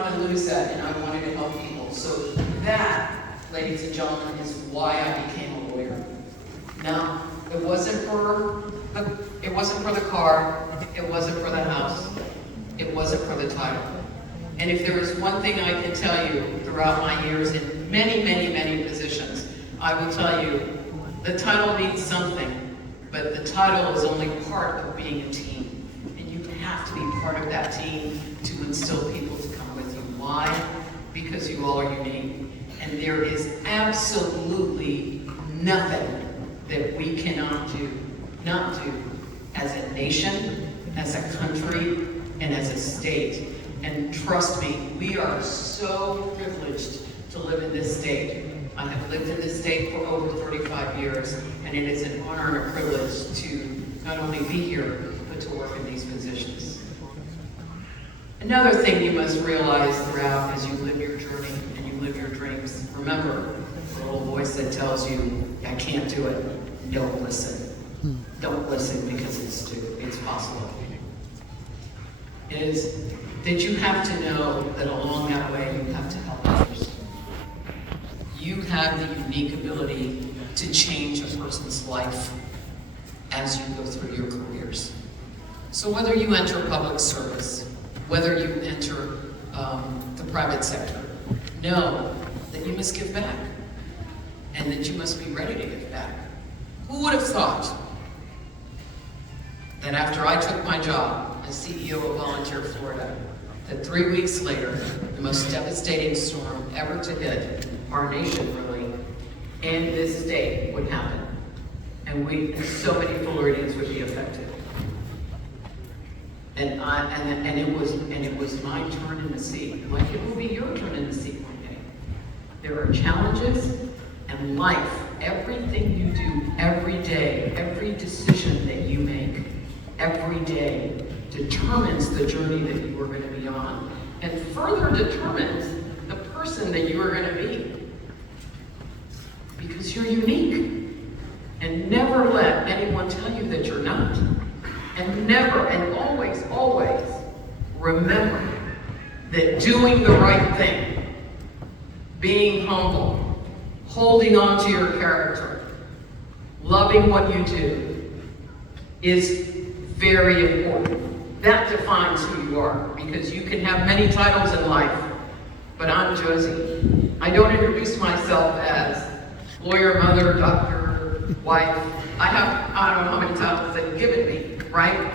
want to lose that, and I wanted to help people. So that, ladies and gentlemen, is why I became a lawyer. Now, it wasn't for the car, it wasn't for the house, it wasn't for the title. And if there is one thing I can tell you throughout my years in many, many, many positions, I will tell you, the title means something, but the title is only part of being a team. And you have to be part of that team to instill people to come with you. Why? Because you all are unique. And there is absolutely nothing that we cannot do, not do, as a nation, as a country, and as a state. And trust me, we are so privileged to live in this state. I have lived in this state for over 35 years, and it is an honor and a privilege to not only be here, but to work in these positions. Another thing you must realize throughout as you live your journey and you live your dreams, remember the little voice that tells you, I can't do it, don't listen. Don't listen because it's possible. Is that you have to know that along that way you have to help others. You have the unique ability to change a person's life as you go through your careers. So whether you enter public service, whether you enter the private sector, know that you must give back and that you must be ready to give back. Who would have thought that after I took my job as CEO of Volunteer Florida, that 3 weeks later, the most devastating storm ever to hit our nation, really, and this state would happen. And so many Floridians would be affected. And it was my turn in the seat. Like it will be your turn in the seat one day. There are challenges and life, everything you do every day, every decision that you make every day determines the journey that you are going to be on, and further determines the person that you are going to be. Because you're unique. And never let anyone tell you that you're not. And never, and always, always remember that doing the right thing, being humble, holding on to your character, loving what you do, is very important. That defines who you are, because you can have many titles in life, but I'm Josie. I don't introduce myself as lawyer, mother, doctor, wife. I don't know how many titles they've given me, right?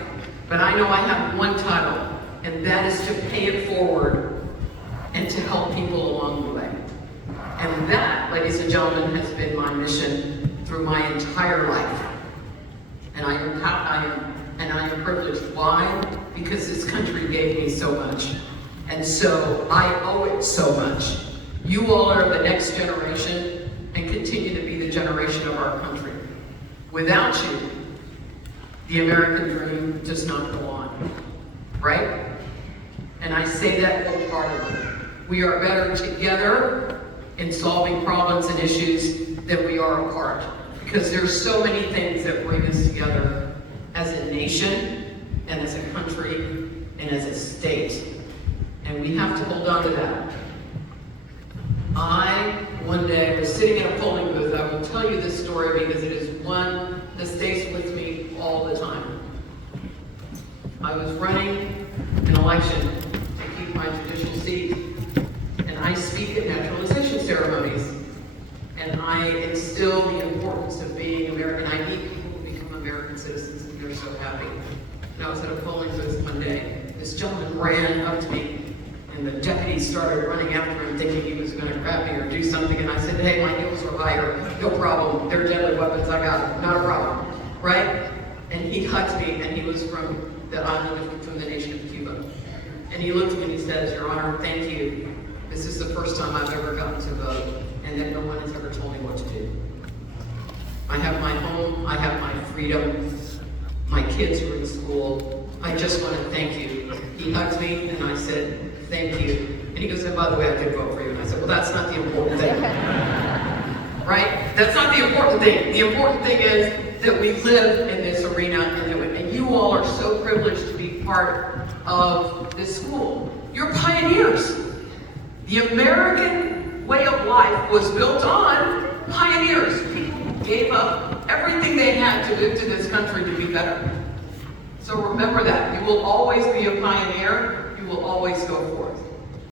But I know I have one title, and that is to pay it forward and to help people along the way. And that, ladies and gentlemen, has been my mission through my entire life. And I am privileged. Why? Because this country gave me so much. And so I owe it so much. You all are the next generation and continue to be the generation of our country. Without you, the American dream does not go on, right? And I say that wholeheartedly. We are better together in solving problems and issues than we are apart, because there's so many things that bring us together as a nation and as a country and as a state. And we have to hold on to that. I, one day, was sitting in a polling booth. I will tell you this story because it is one that stays with me all the time. I was running an election to keep my judicial seat, and I speak at naturalization ceremonies. And I instill the importance of being American. I need people to become American citizens, and they're so happy. And I was at a polling booth one day. This gentleman ran up to me, and the deputy started running after him, thinking he was going to grab me or do something. And I said, hey, my heels are higher. No problem. They're deadly weapons. I got it. Not a problem. Right? And he hugged me, and he was from the island, from the nation of Cuba. And he looked at me and he says, Your Honor, thank you. This is the first time I've ever gotten to vote, and that no one has ever told me what to do. I have my home. I have my freedom. My kids are in school. I just want to thank you. He hugged me, and I said, thank you. And he goes, and by the way, I did vote for you. And I said, well, that's not the important thing. Right? That's not the important thing. The important thing is that we live in this arena and you all are so privileged to be part of this school. You're pioneers. The American way of life was built on pioneers. People who gave up everything they had to live to this country to be better. So remember that. You will always be a pioneer. You will always go forth.